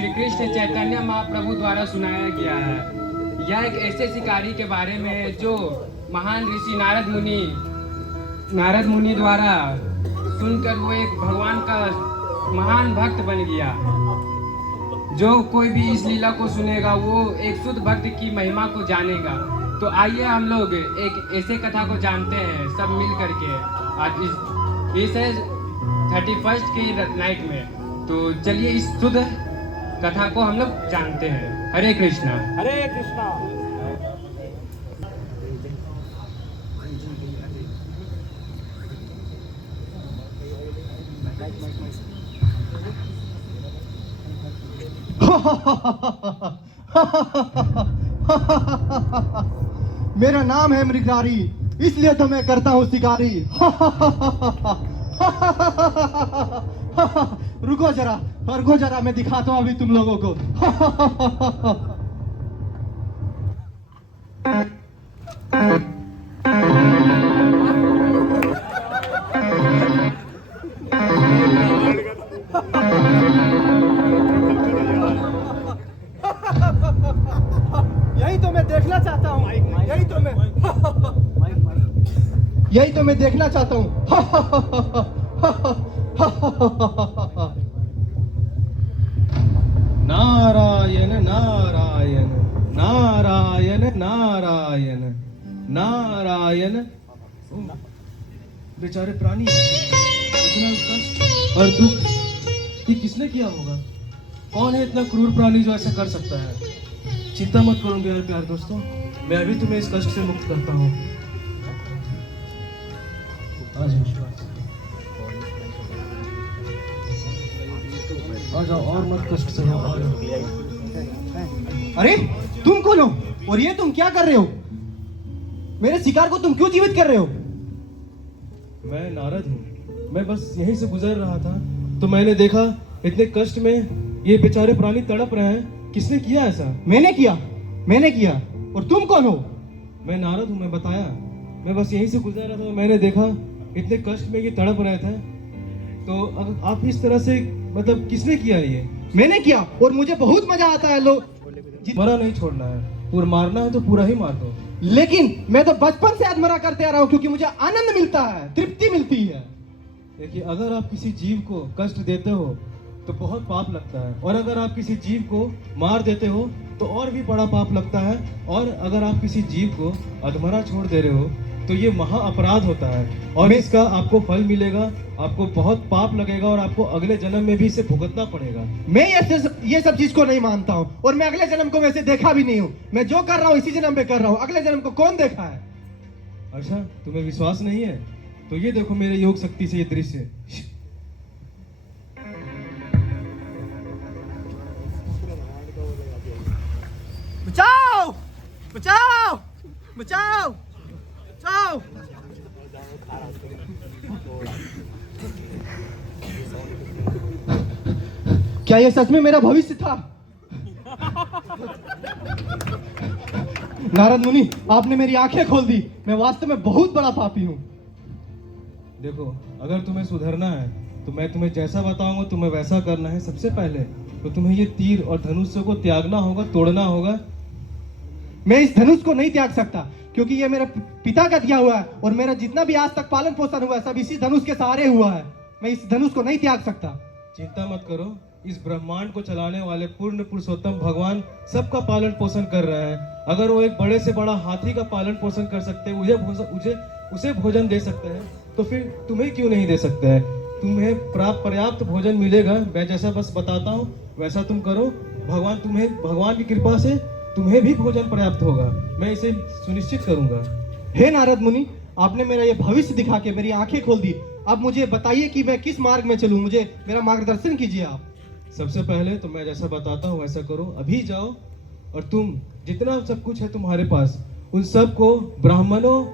श्री कृष्ण चैतन्य महाप्रभु द्वारा सुनाया गया है। यह एक ऐसे शिकारी के बारे में है जो महान ऋषि नारद मुनि द्वारा सुनकर वो एक भगवान का महान भक्त बन गया। जो कोई भी इस लीला को सुनेगा वो एक शुद्ध भक्त की महिमा को जानेगा। तो आइए हम लोग एक ऐसे कथा को जानते हैं सब मिल करके आज इस 31st की नाइट में। तो चलिए इस शुद्ध कथा को हम लोग जानते हैं। हरे कृष्णा। हरे कृष्णा। मेरा नाम है मृगारी, इसलिए तो मैं करता हूँ शिकारी। रुको जरा मैं दिखाता हूँ अभी तुम लोगों को। यही तो मैं देखना चाहता हूँ। यही तो मैं देखना चाहता हूँ। नारायण नारायण नारायण नारायण नारायण। बेचारे प्राणी, इतना कष्ट और दुख ये किसने किया होगा? कौन है इतना क्रूर प्राणी जो ऐसा कर सकता है? चिंता मत करो मेरे प्यारे दोस्तों, मैं अभी तुम्हें इस कष्ट से मुक्त करता हूँ। आ जाओ और मत कष्ट से। अरे तुम कौन हो और ये तुम क्या कर रहे हो? मेरे शिकार को तुम क्यों जीवित कर रहे हो? मैं नारद हूँ। मैं बस यहीं से गुजर रहा था तो मैंने देखा इतने कष्ट में ये बेचारे प्राणी तड़प रहे हैं। किसने किया ऐसा? मैंने किया। और तुम कौन हो? मैं नारद हूँ, मैं बताया। मैं बस यहीं से गुजर रहा था तो मैंने देखा इतने कष्ट में ये तड़प रहे थे। तो अगर आप इस तरह से मतलब किसने किया ये? मैंने किया और मुझे बहुत मजा आता है। मरा नहीं छोड़ना है, पूरा मारना है तो पूरा ही मार दो। लेकिन मैं तो बचपन से आत्महत्या करते आ रहा हूँ क्योंकि मुझे आनंद मिलता है, तृप्ति मिलती है। देखिए, अगर आप किसी जीव को कष्ट देते हो तो बहुत पाप लगता है, और अगर आप किसी जीव को मार देते हो तो और भी बड़ा पाप लगता है। और अगर आप किसी जीव को अधमरा छोड़ दे रहे हो तो ये महा अपराध होता है और इसका आपको फल मिलेगा। आपको बहुत पाप लगेगा और आपको अगले जन्म में भी इसे भुगतना पड़ेगा। मैं ये सब चीज को नहीं मानता हूँ और मैं अगले जन्म को वैसे देखा भी नहीं हूँ। मैं जो कर रहा हूँ इसी जन्म पे कर रहा हूँ। अगले जन्म को कौन देखा है? अच्छा, तुम्हें विश्वास नहीं है तो ये देखो मेरे योग शक्ति से ये दृश्य। बचाओ बचाओ बचाओ बचाओ। क्या ये सच में मेरा भविष्य था? नारद मुनि, आपने मेरी आंखें खोल दी। मैं वास्तव में बहुत बड़ा पापी हूँ। देखो, अगर तुम्हें सुधरना है तो मैं तुम्हें जैसा बताऊंगा तुम्हें वैसा करना है। सबसे पहले तो तुम्हें ये तीर और धनुष को त्यागना होगा, तोड़ना होगा। मैं इस धनुष को नहीं त्याग सकता क्योंकि ये मेरे पिता का दिया हुआ है और मेरा जितना भी आज तक पालन पोषण हुआ है सब इसी धनुष के सहारे हुआ है। मैं इस धनुष को नहीं त्याग सकता। चिंता मत करो, इस ब्रह्मांड को चलाने वाले पूर्ण पुरुषोत्तम भगवान सबका पालन पोषण कर रहे हैं। अगर वो एक बड़े से बड़ा हाथी का पालन पोषण कर सकते हैं, उसे भोजन दे सकते हैं, तो फिर तुम्हें क्यों नहीं दे सकते हैं? तुम्हें पर्याप्त भोजन मिलेगा। मैं जैसा बस बताता हूँ वैसा तुम करो। भगवान की कृपा से तुम्हें भी भोजन पर्याप्त होगा। मैं इसे सुनिश्चित करूंगा। हे नारद मुनि, आपने मेरा ये भविष्य दिखा के मेरी आंखें खोल दी। अब मुझे बताइए कि मैं किस मार्ग में चलूं। मुझे मेरा मार्गदर्शन कीजिए आप। सबसे पहले तो मैं जैसा बताता हूँ वैसा करो। अभी जाओ और तुम जितना सब कुछ है तुम्हारे पास उन सब को ब्राह्मणों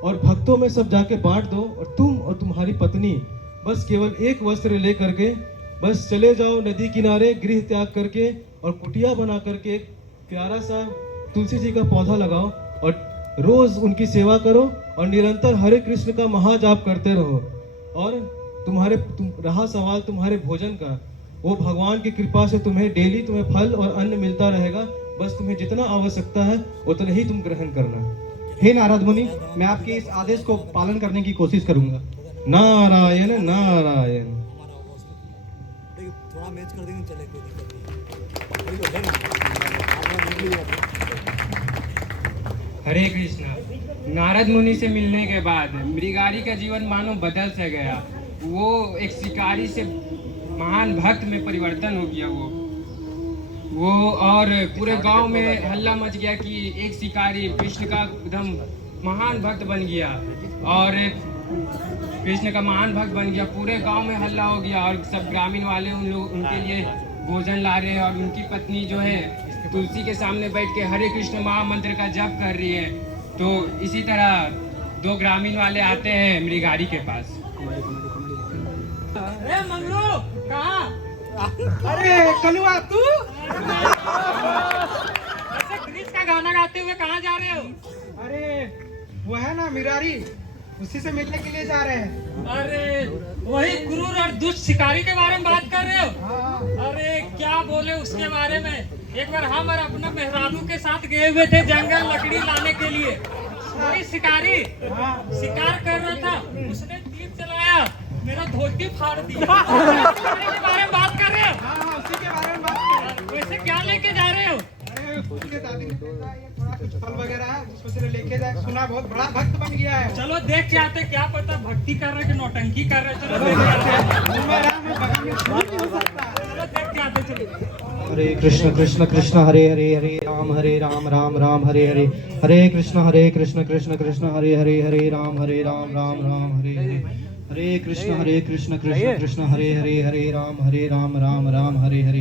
और भक्तों में सब जाके बांट दो। और तुम और तुम्हारी पत्नी बस केवल एक वस्त्र ले करके बस चले जाओ नदी किनारे, गृह त्याग करके और कुटिया बना करके एक प्यारा सा तुलसी जी का पौधा लगाओ और रोज उनकी सेवा करो और निरंतर हरे कृष्ण का महाजाप करते रहो। और रहा सवाल तुम्हारे भोजन का, वो भगवान की कृपा से तुम्हें फल और अन्न मिलता रहेगा। बस तुम्हें जितना आवश्यकता है उतना ही तुम ग्रहण करना। हे नारद मुनि, मैं आपके इस आदेश को पालन करने की कोशिश करूंगा। नारायण नारायण। थोड़ा मैच कर देंगे, चले, कोई दिक्कत नहीं। हरे कृष्णा। नारद मुनि से मिलने के बाद मृगारी का जीवन मानो बदल से गया। वो एक शिकारी से महान भक्त में परिवर्तन हो गया। वो और पूरे गांव में हल्ला मच गया कि एक शिकारी कृष्ण का एकदम महान भक्त बन गया, और कृष्ण का महान भक्त बन गया। पूरे गांव में हल्ला हो गया और सब ग्रामीण वाले उनके लिए भोजन ला रहे हैं, और उनकी पत्नी जो है तुलसी के सामने बैठ के हरे कृष्ण महामंत्र का जप कर रही है। तो इसी तरह दो ग्रामीण वाले आते हैं मृगारी के पास। अरे मंगलू, कहाँ? अरे कलुआ, तू ऐसे ग्रीस का गाना गाते हुए कहाँ जा रहे हो? अरे वो है ना मिरारी, उसी से मिलने के लिए जा रहे हैं। अरे वही क्रूर और दुष्ट शिकारी के बारे में बात कर रहे हो? अरे क्या बोले उसके बारे में। एक बार हम और अपना मेहरारू के साथ गए हुए थे जंगल लकड़ी लाने के लिए। वही शिकारी शिकार कर रहा था, उसने तीर चलाया, मेरा धोती फाड़ दिया। के बारे में बात कर रहे हो? उसी के बारे में बात कर रहे हैं। वैसे क्या लेके जा रहे हो? अरे उसके दादी ने भेजा है, ये थोड़ा कुछ फल वगैरह है, जिसको से लेके जाए। सुना बहुत बड़ा भक्त बन गया है। चलो देख के आते, क्या पता भक्ति कर रहे कि नौटंकी कर रहे। चलो देख के आते। चलो देख के आते, चलो। हरे कृष्ण कृष्ण कृष्ण हरे हरे, हरे राम राम राम हरे हरे, हरे कृष्ण कृष्ण कृष्ण हरे हरे, हरे राम राम राम हरे हरे, हरे कृष्ण कृष्ण कृष्ण हरे हरे, हरे राम राम हरे हरे,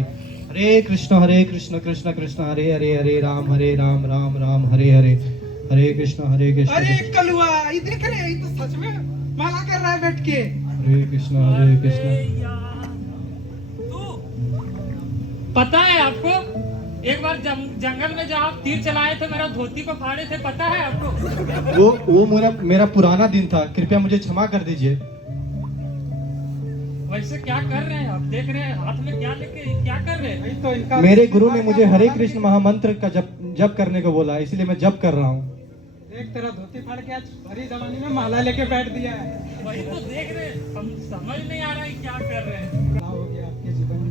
हरे कृष्ण कृष्ण हरे हरे, हरे राम राम हरे हरे, हरे कृष्ण अरे कलुआ, इधर करे, ये तो सच में माला कर रहा है बैठ के। हरे कृष्ण अरे यार, तू पता है आपको, एक बार जंगल में जब आप तीर चलाए थे, मेरा धोती को फाड़े थे, पता है आपको? वो मेरा पुराना दिन था, कृपया मुझे क्षमा कर दीजिए। वैसे क्या कर रहे हैं आप? देख रहे हैं हाथ में क्या लेके, क्या कर रहे हैं? तो इनका मेरे गुरु ने मुझे हरे कृष्ण महामंत्र का जप करने को बोला, इसलिए मैं जप कर रहा हूँ। देख, तेरा धोती फाड़ के आज भरी जवानी में माला लेके बैठ दिया है। वही तो देख रहे हैं, हम समझ नहीं आ रहा है क्या कर रहे हैं। क्या हो गया आपके जीवन में?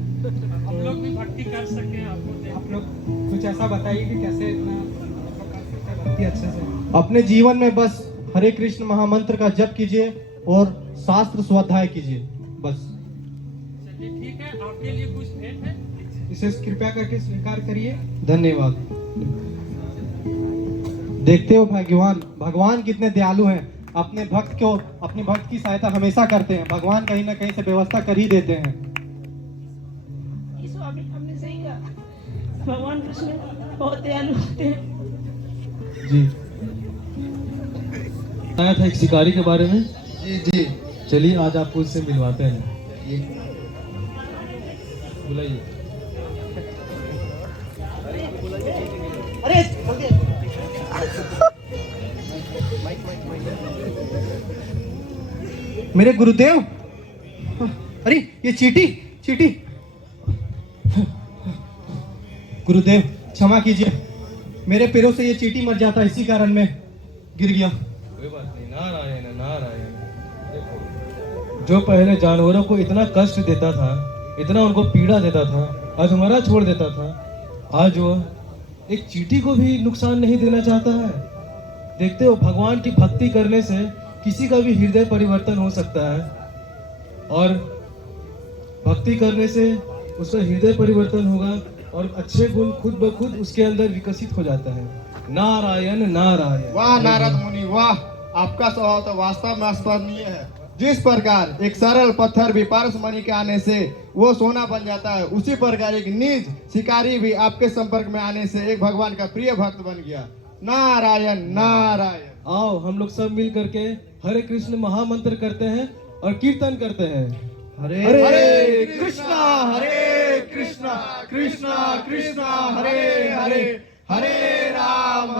हम लोग भी भक्ति कर सके आपको देख। आप लोग कुछ ऐसा बताइए कि कैसे इतना भक्ति अच्छे से। अपने जीवन में बस हरे कृष्ण महामंत्र का जप कीजिए और शास्त्र स्वाध्याय कीजिए, बस। चलिए ठीक है, आपके लिए कुछ भेंट है। इसे कृपया करके स्वीकार करिए। धन्यवाद। देखते हो भगवान कितने दयालु हैं। अपने भक्त की सहायता हमेशा करते हैं। भगवान कहीं ना कहीं से व्यवस्था कर ही देते हैं। स्वामी, हमने सही कहा, भगवान कृष्ण बहुत दयालु होते हैं। जी आया था एक शिकारी के बारे में। जी चलिए आज आपको उससे मिलवाते हैं। बुलाइए। अरे मेरे गुरुदेव, अरे ये चीटी गुरुदेव क्षमा कीजिए, मेरे पैरों से ये चीटी मर जाता, इसी कारण मैं गिर गया। कोई बात नहीं, नारायण नारायण। देखो, जो पहले जानवरों को इतना कष्ट देता था, इतना उनको पीड़ा देता था, अधमरा छोड़ देता था, आज वो एक चींटी को भी नुकसान नहीं देना चाहता है। देखते हो, भगवान की भक्ति करने से किसी का भी हृदय परिवर्तन हो सकता है, और भक्ति करने से उसका हृदय परिवर्तन होगा और अच्छे गुण खुद ब खुद उसके अंदर विकसित हो जाता है। नारायण नारायण। वाह नारद मुनि वाह, आपका स्वभाव तो वास्तव में स्मरणीय है। जिस प्रकार एक सरल पत्थर भी पारस मणि के आने से वो सोना बन जाता है, उसी प्रकार एक नीच शिकारी भी आपके संपर्क में आने से एक भगवान का प्रिय भक्त बन गया। नारायण नारायण। आओ हम लोग सब मिल करके हरे कृष्ण महामंत्र करते हैं और कीर्तन करते हैं। हरे हरे कृष्णा कृष्णा कृष्णा हरे हरे, हरे राम